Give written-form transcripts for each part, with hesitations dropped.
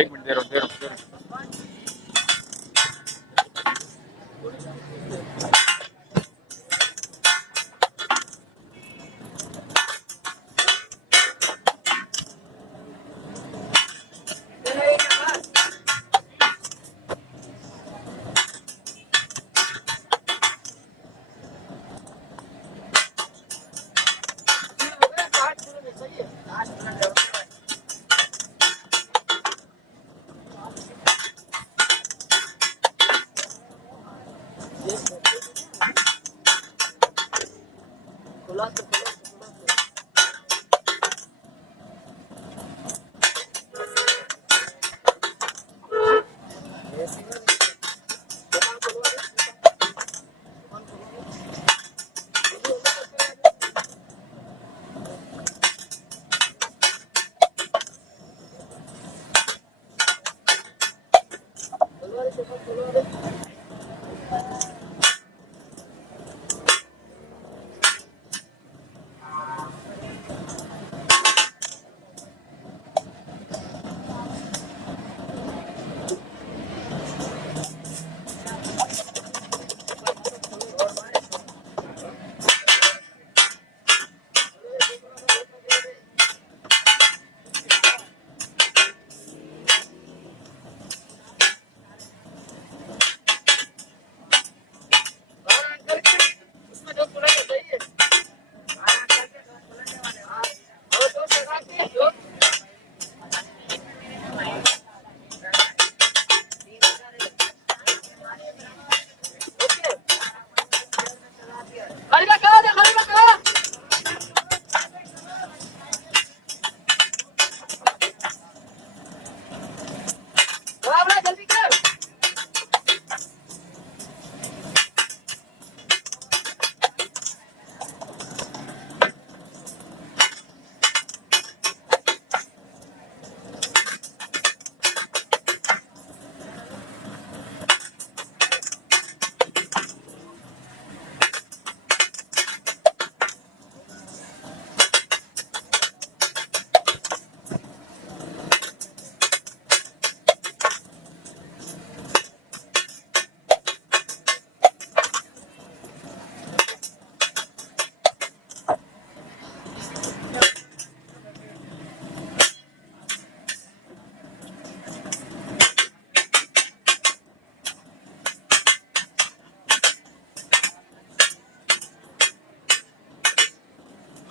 एक मिनट दे रहा हूँ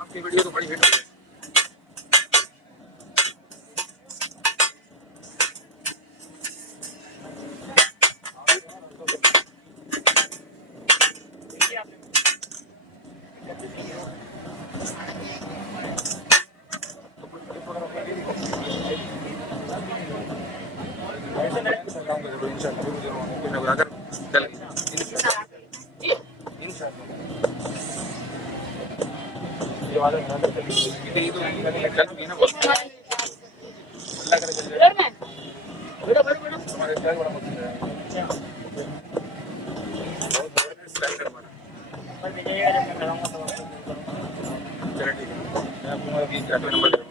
आपकी वीडियो तो बड़ी हिट हो गई। अगर चल गई ये वाला चल चुकी ना बहुत अल्लाह करे चल जाए हमारे क्या बड़ा मत है बहुत स्टाइल करवाना चलो ठीक है मैं आपको अभी जाते नंबर दे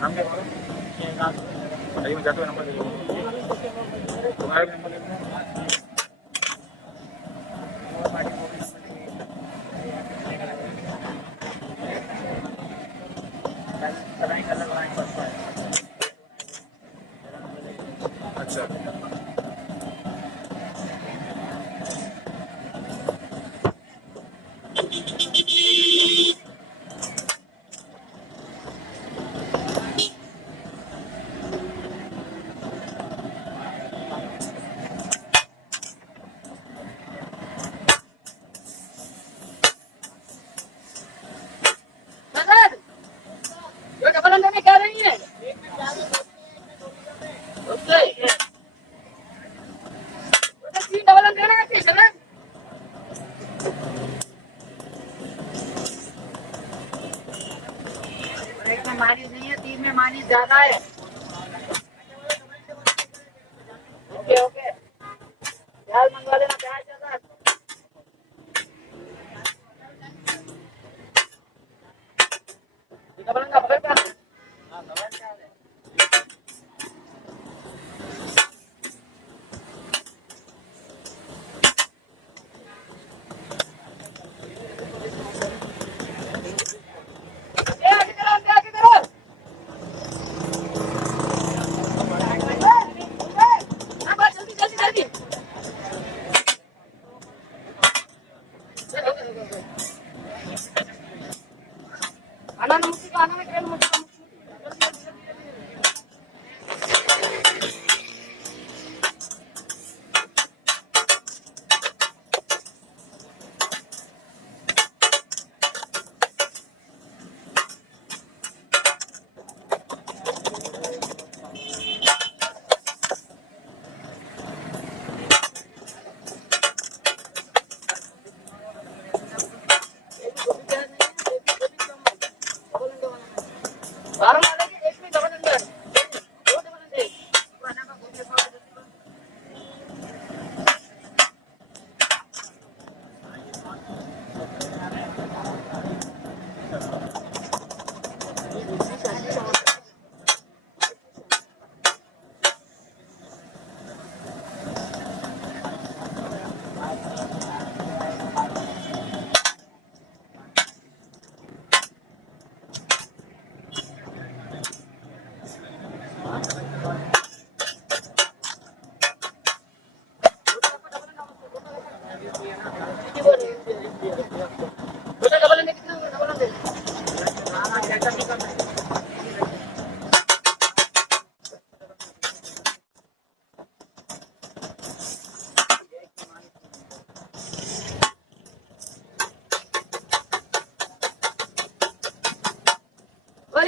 नाम क्या हमारा अभी मैं जाते हुए नंबर दे दूँगा तुम्हारा भी नंबर ले लूँगा अच्छा मानी ज्यादा है। ओके ओके, प्याज मंगवा लेना, प्याज ज्यादा। डबल का बगल का, हां डबल का है।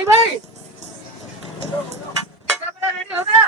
भाई रेडी हो गया?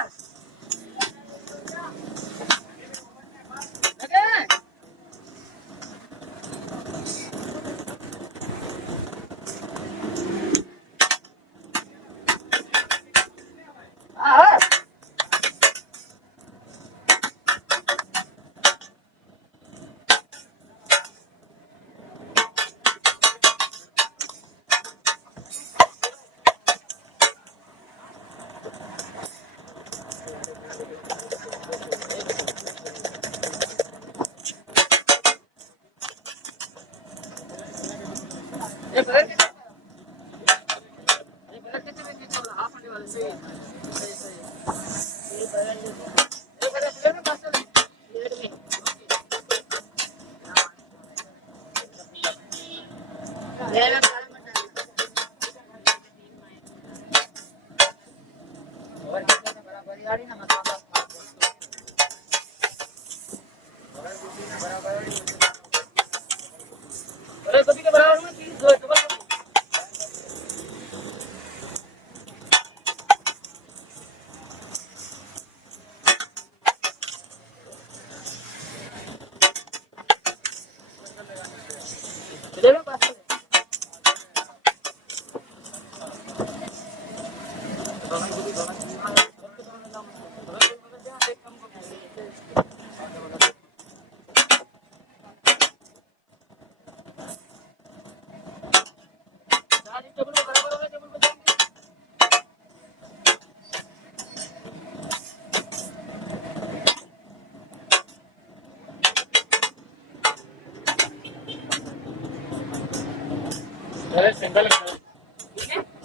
सिंगल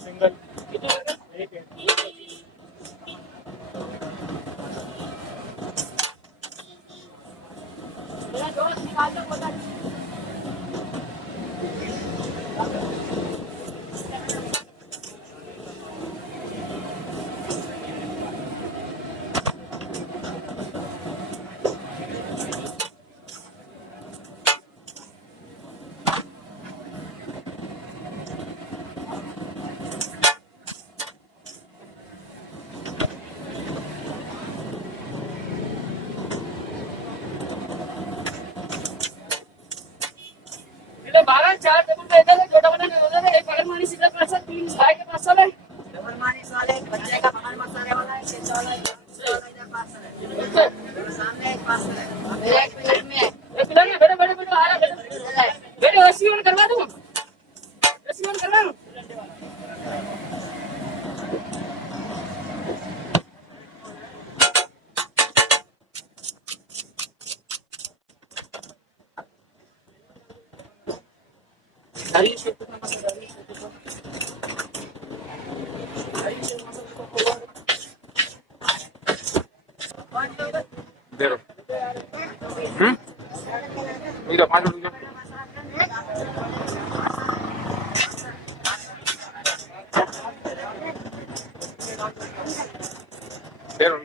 सिंगल एक है। बारह चार टेबल पे इधर है, छोटा वाला नहीं उधर है, एक पकड़ मानी सीधा पास है, तीन भाई के पास है। डबल मानी साथ वाले बच्चे का पान मसाले वाला है, केचप वाला है, इधर पार्सल है, सामने एक पार्सल है, मेरे एक प्लेट में है। एक प्लेट में बेटे बेटे बेटे आ रहा है बेटे, ऐसी ऑन करवा दूं, ऐसी ऑन करवा दूं। दे दो। इधर 5 रुपये दे दो।